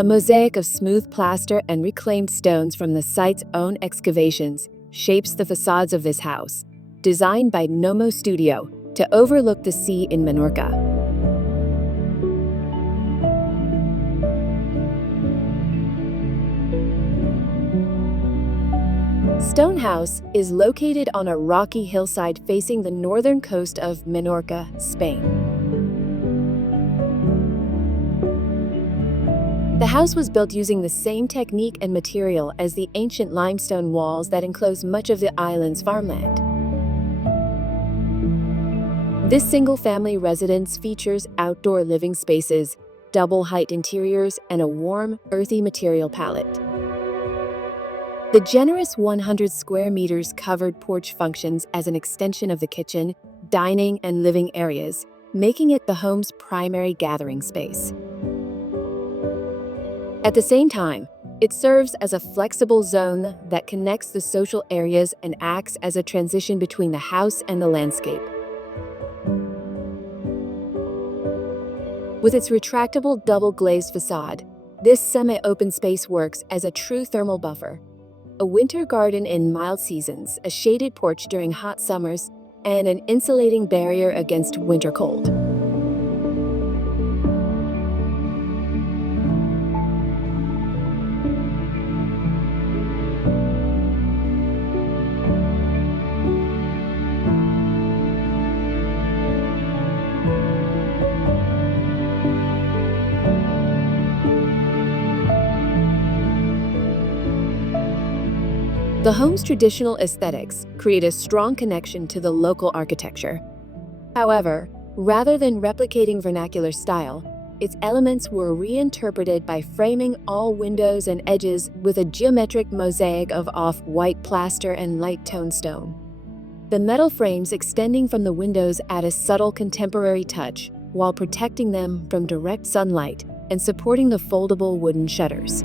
A mosaic of smooth plaster and reclaimed stones from the site's own excavations shapes the facades of this house, designed by Nomo Studio to overlook the sea in Menorca. Stone House is located on a rocky hillside facing the northern coast of Menorca, Spain. The house was built using the same technique and material as the ancient limestone walls that enclose much of the island's farmland. This single-family residence features outdoor living spaces, double-height interiors, and a warm, earthy material palette. The generous 100 square meters covered porch functions as an extension of the kitchen, dining, and living areas, making it the home's primary gathering space. At the same time, it serves as a flexible zone that connects the social areas and acts as a transition between the house and the landscape. With its retractable double-glazed facade, this semi-open space works as a true thermal buffer. A winter garden in mild seasons, a shaded porch during hot summers, and an insulating barrier against winter cold. The home's traditional aesthetics create a strong connection to the local architecture. However, rather than replicating vernacular style, its elements were reinterpreted by framing all windows and edges with a geometric mosaic of off-white plaster and light-toned stone. The metal frames extending from the windows add a subtle contemporary touch while protecting them from direct sunlight and supporting the foldable wooden shutters.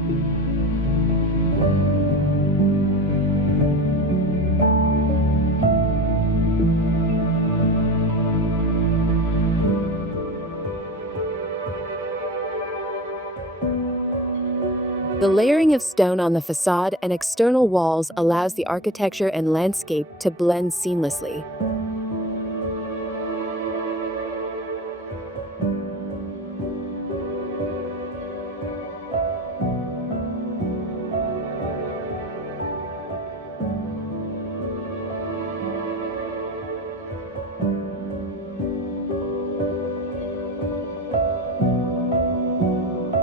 The layering of stone on the facade and external walls allows the architecture and landscape to blend seamlessly.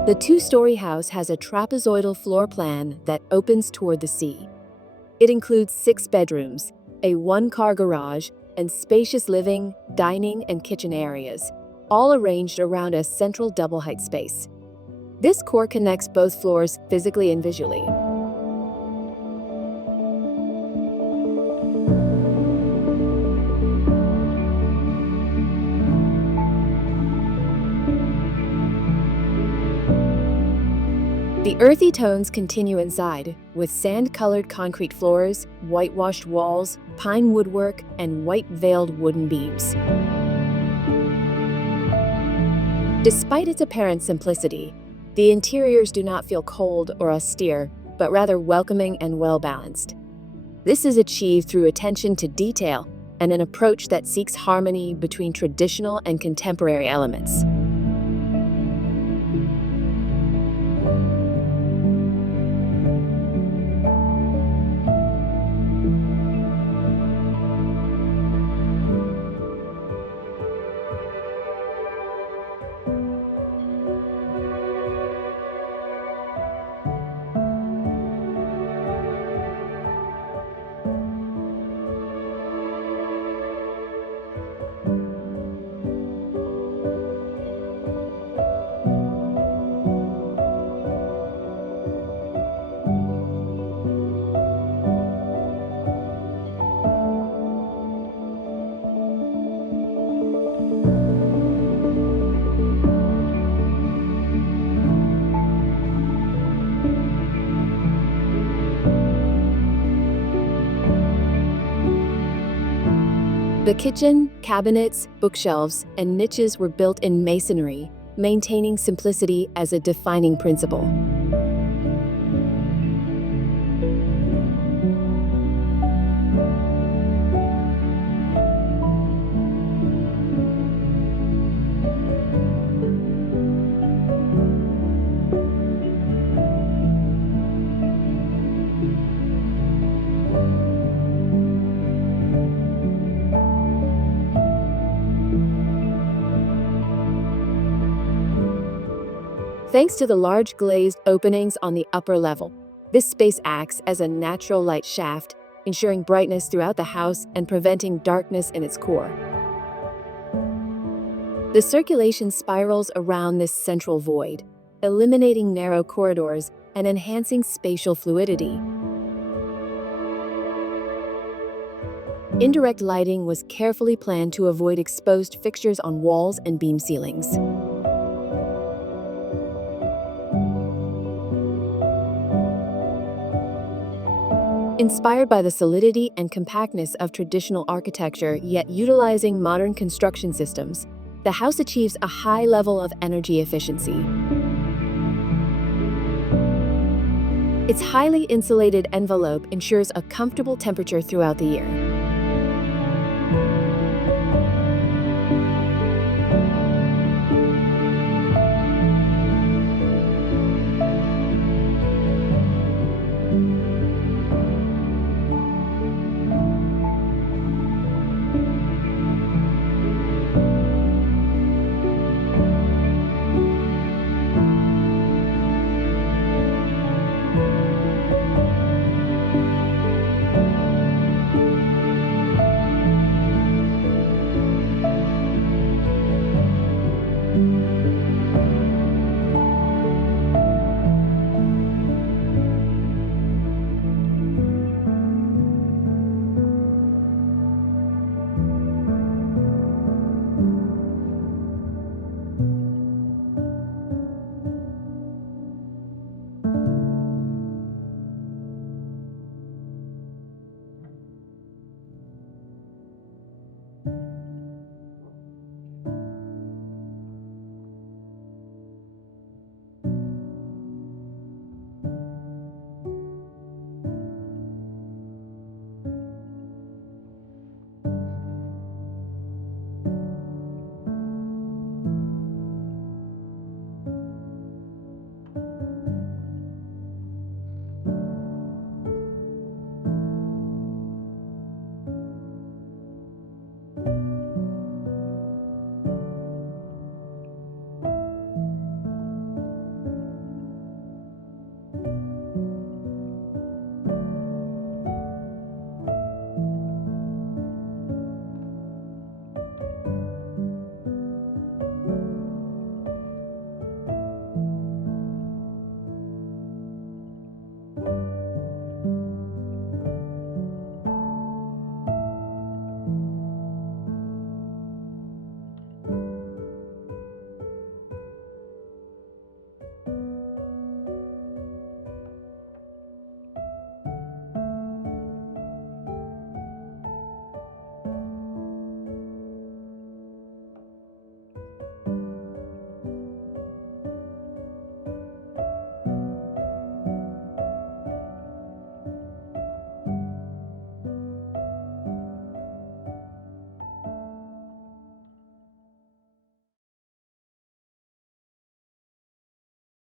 The two-story house has a trapezoidal floor plan that opens toward the sea. It includes 6 bedrooms, a one-car garage, and spacious living, dining, and kitchen areas, all arranged around a central double-height space. This core connects both floors physically and visually. The earthy tones continue inside, with sand-colored concrete floors, whitewashed walls, pine woodwork, and white-veiled wooden beams. Despite its apparent simplicity, the interiors do not feel cold or austere, but rather welcoming and well-balanced. This is achieved through attention to detail and an approach that seeks harmony between traditional and contemporary elements. The kitchen, cabinets, bookshelves, and niches were built in masonry, maintaining simplicity as a defining principle. Thanks to the large glazed openings on the upper level, this space acts as a natural light shaft, ensuring brightness throughout the house and preventing darkness in its core. The circulation spirals around this central void, eliminating narrow corridors and enhancing spatial fluidity. Indirect lighting was carefully planned to avoid exposed fixtures on walls and beam ceilings. Inspired by the solidity and compactness of traditional architecture, yet utilizing modern construction systems, the house achieves a high level of energy efficiency. Its highly insulated envelope ensures a comfortable temperature throughout the year.